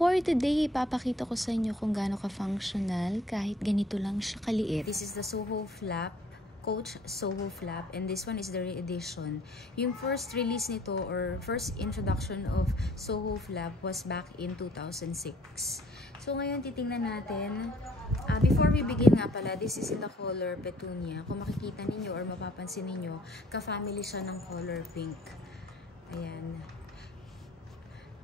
For today, ipapakita ko sa inyo kung gaano ka-functional kahit ganito lang siya kaliit. This is the Soho Flap, Coach Soho Flap, and this one is the re-edition. Yung first release nito or first introduction of Soho Flap was back in 2006. So ngayon titingnan natin, before we begin nga pala, this is in the color Petunia. Kung makikita ninyo or mapapansin ninyo, ka-family siya ng color pink. Ayan.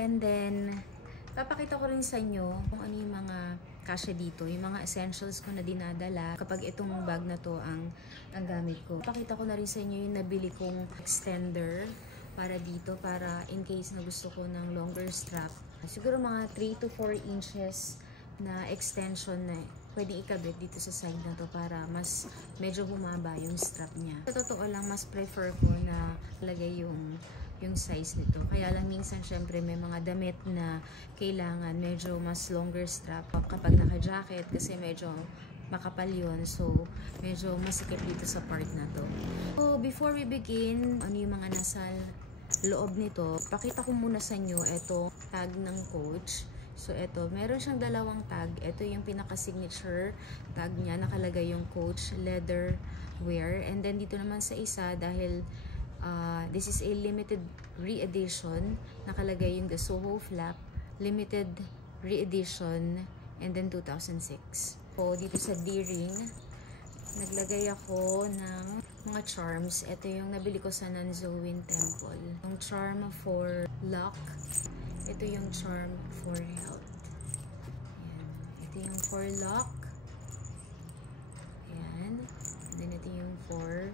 And then, papakita ko rin sa inyo kung ano yung mga kasya dito, yung mga essentials ko na dinadala kapag itong bag na to ang gamit ko. Papakita ko na rin sa inyo yung nabili kong extender para dito, para in case na gusto ko ng longer strap. Siguro mga 3 to 4 inches na extension na pwede ikabit dito sa side na to para mas medyo bumaba yung strap niya. Sa totoo lang, mas prefer ko na lagay yung size nito. Kaya lang minsan syempre may mga damit na kailangan medyo mas longer strap kapag naka-jacket kasi medyo makapal yun. So, medyo masikip dito sa part na to. So, before we begin, ano yung mga nasa loob nito, pakita ko muna sa inyo ito tag ng Coach. So, ito, meron siyang dalawang tag. Ito yung pinaka-signature tag niya. Nakalagay yung Coach leather wear. And then dito naman sa isa, dahil this is a limited re-edition, nakalagay yung the Soho Flap, limited re-edition, and then 2006. So, dito sa D-ring, naglagay ako ng mga charms. Ito yung nabili ko sa Nanzoin Temple. Yung charm for luck. Ito yung charm for health. Ayan. Ito yung for luck. Ayan. And then ito yung for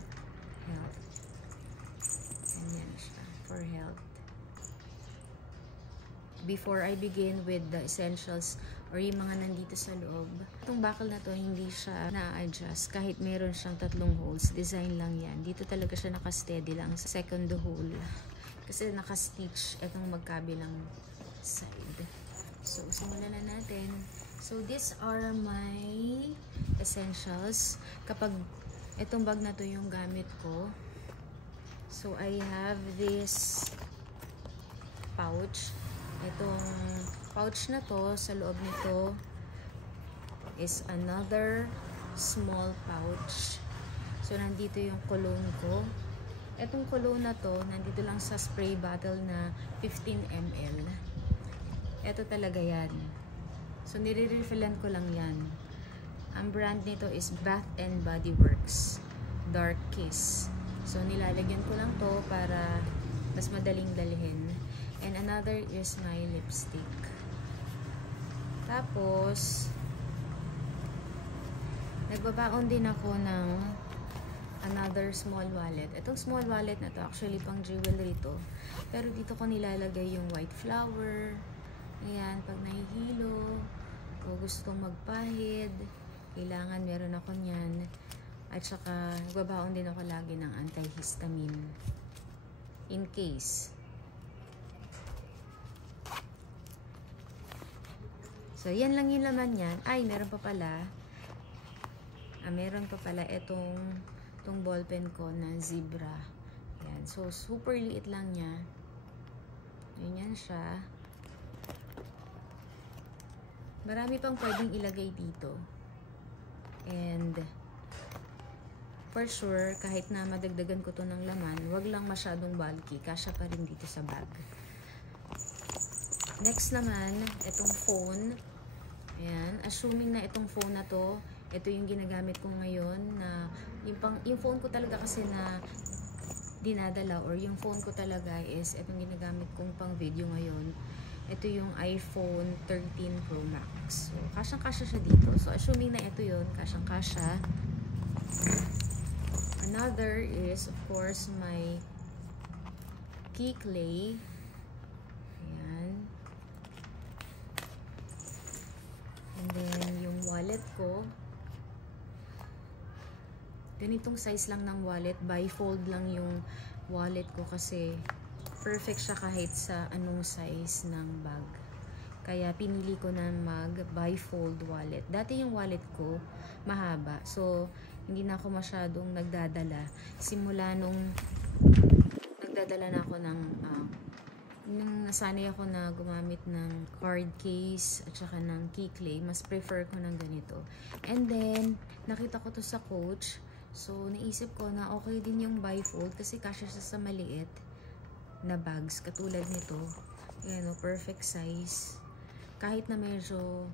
health. Ayan siya. For health. Before I begin with the essentials or yung mga nandito sa loob, itong buckle na to hindi siya na-adjust kahit meron siyang 3 holes. Design lang yan. Dito talaga siya naka-steady lang sa second hole. Kasi naka-stitch itong magkabilang side. So, simulan na natin. So, these are my essentials. Kapag itong bag na to yung gamit ko, so, I have this pouch. Itong pouch na to, sa loob nito is another small pouch. So, nandito yung cologne ko. Itong cologne na to, nandito lang sa spray bottle na 15 ml. Ito talaga yan. So, nire-refillan ko lang yan. Ang brand nito is Bath and Body Works Dark Kiss. So, nilalagyan ko lang to para mas madaling dalhin. And another is my lipstick. Tapos, nagbabaon din ako ng another small wallet. Itong small wallet na to, actually pang jewelry to. Pero dito ko nilalagay yung white flower. Ayan, pag nahihilo, o gustong magpahid, kailangan meron ako nyan. At saka, nagbabaon din ako lagi ng antihistamine. In case. So, yan lang yung laman yan. Ay, meron pa pala. Meron pa pala itong ballpen ko na zebra. Yan. So, super liit lang niya. Ganyan siya. Marami pang pwedeng ilagay dito. And, for sure, kahit na madagdagan ko to ng laman, wag lang masyadong bulky. Kasya pa rin dito sa bag. Next naman, itong phone. Ayan. Assuming na itong phone na to, ito yung ginagamit ko ngayon na yung phone ko talaga kasi na dinadala or yung phone ko talaga is itong ginagamit kong pang video ngayon. Ito yung iPhone 13 Pro Max. So, kasyang-kasya siya dito. So, assuming na ito yun, kasyang-kasya. Another is, of course, my key clay. Ayan. And then, yung wallet ko. Ganitong size lang ng wallet. Bifold lang yung wallet ko kasi perfect siya kahit sa anong size ng bag. Kaya pinili ko na mag-bifold wallet. Dati yung wallet ko mahaba. So, hindi na ako masyadong nagdadala. Simula nung nagdadala na ako ng nung nasanay ako na gumamit ng card case at saka ng keyclay, mas prefer ko ng ganito. And then, nakita ko to sa Coach. So, naisip ko na okay din yung bifold kasi kasya siya sa maliit na bags. Katulad nito. Ayan, perfect size. Kahit na medyo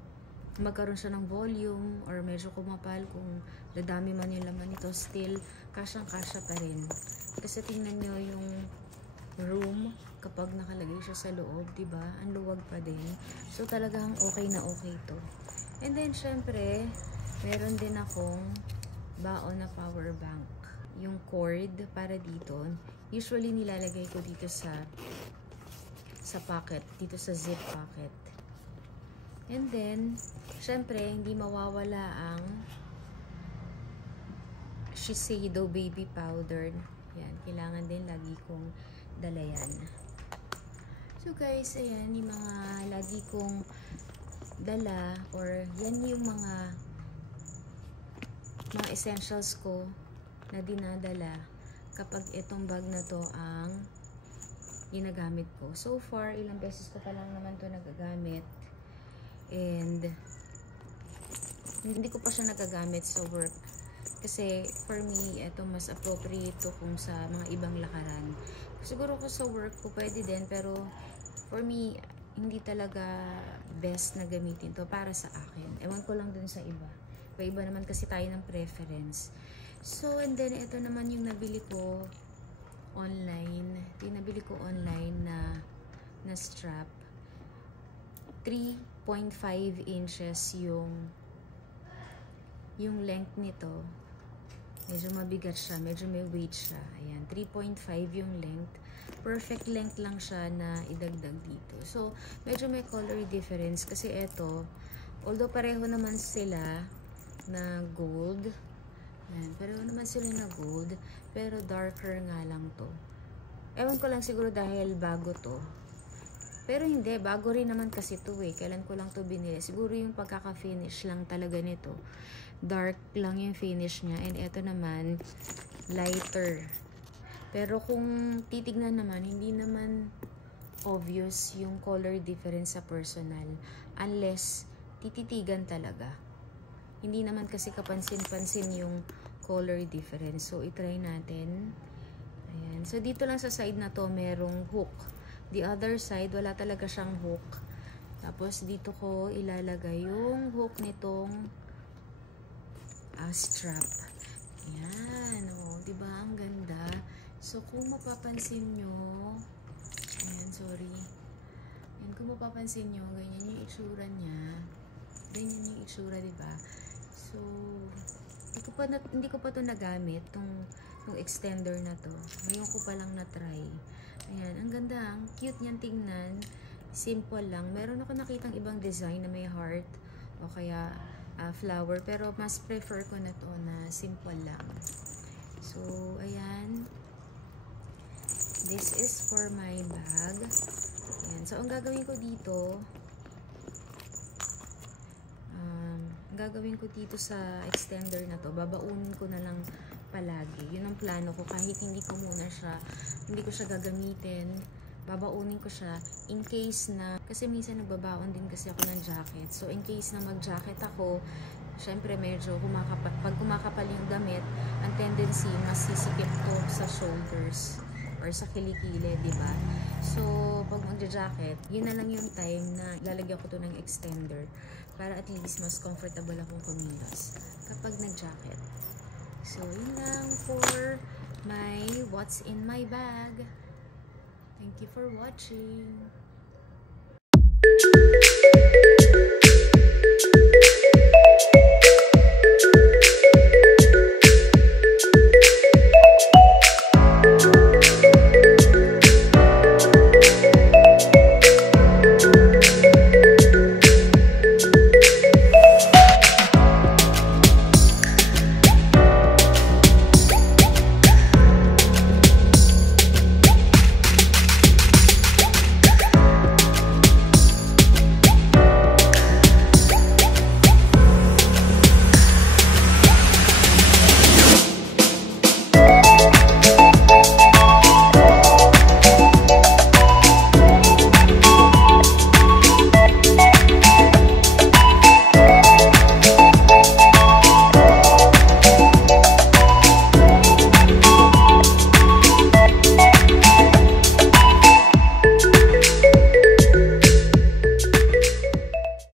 magkaroon siya ng volume or medyo kumapal, kung dadami man yung laman nito, still, kasyang-kasya pa rin. Kasi tingnan nyo yung room kapag nakalagay siya sa loob, diba? Ang luwag pa din. So, talagang okay na okay to. And then, syempre, meron din akong baon na power bank. Yung cord para dito, usually nilalagay ko dito sa pocket, dito sa zip pocket. And then, syempre, hindi mawawala ang Shiseido baby powder. Yan, kailangan din lagi kong dala yan. So guys, ayan, yung mga lagi kong dala, or yan yung mga essentials ko na dinadala kapag itong bag na to ang ginagamit ko. So far, ilang beses ko pa lang naman to nagagamit. And hindi ko pa siya nagagamit sa work. Kasi for me, ito mas appropriate to kung sa mga ibang lakaran. Siguro ko sa work ko pwede din, pero for me, hindi talaga best na gamitin to para sa akin. Ewan ko lang dun sa iba. Iba naman kasi tayo ng preference. So, and then, ito naman yung nabili ko online. Nabili ko online na strap. 3.5 inches yung length nito. Medyo mabigat siya. Medyo may weight siya. Ayan, 3.5 yung length. Perfect length lang siya na idagdag dito. So, medyo may color difference kasi ito, although pareho naman sila na gold. Ayan, pareho naman sila na gold, pero darker nga lang to. Ewan ko lang, siguro dahil bago to. Pero hindi, bago rin naman kasi to eh. Kailan ko lang to binili. Siguro yung pagkaka-finish lang talaga nito. Dark lang yung finish niya. And ito naman, lighter. Pero kung titignan naman, hindi naman obvious yung color difference sa personal. Unless tititigan talaga. Hindi naman kasi kapansin-pansin yung color difference. So, itry natin. Ayan. So, dito lang sa side na to, merong hook. The other side, wala talaga siyang hook. Tapos, dito ko ilalagay yung hook nitong strap. Ayan. O, diba? Ang ganda. So, kung mapapansin nyo, ayan, sorry. Ayan, kung mapapansin nyo, ganyan yung itsura niya. Ganyan yung itsura, diba? So, hindi ko pa to nagamit, tong extender na to. Ngayon ko pa lang na-try. Ayan, ang ganda, ang cute niyan tingnan. Simple lang. Meron ako nakitang ibang design na may heart o kaya flower, pero mas prefer ko na to na simple lang. So, ayan. This is for my bag. Ayan. So, ang gagawin ko dito, sa extender na to, babaunin ko na lang palagi. Yun ang plano ko, kahit hindi ko siya gagamitin, babaunin ko siya in case na, kasi minsan nagbabaon din kasi ako ng jacket. So, in case na mag-jacket ako, syempre medyo pag kumakapal yung damit, ang tendency, masisikip to sa shoulders or sa kilikili, diba? So, pag magja-jacket, yun na lang yung time na lalagyan ko to ng extender para at least mas comfortable akong kumilos kapag nag-jacket. So, yun lang for my what's in my bag. Thank you for watching.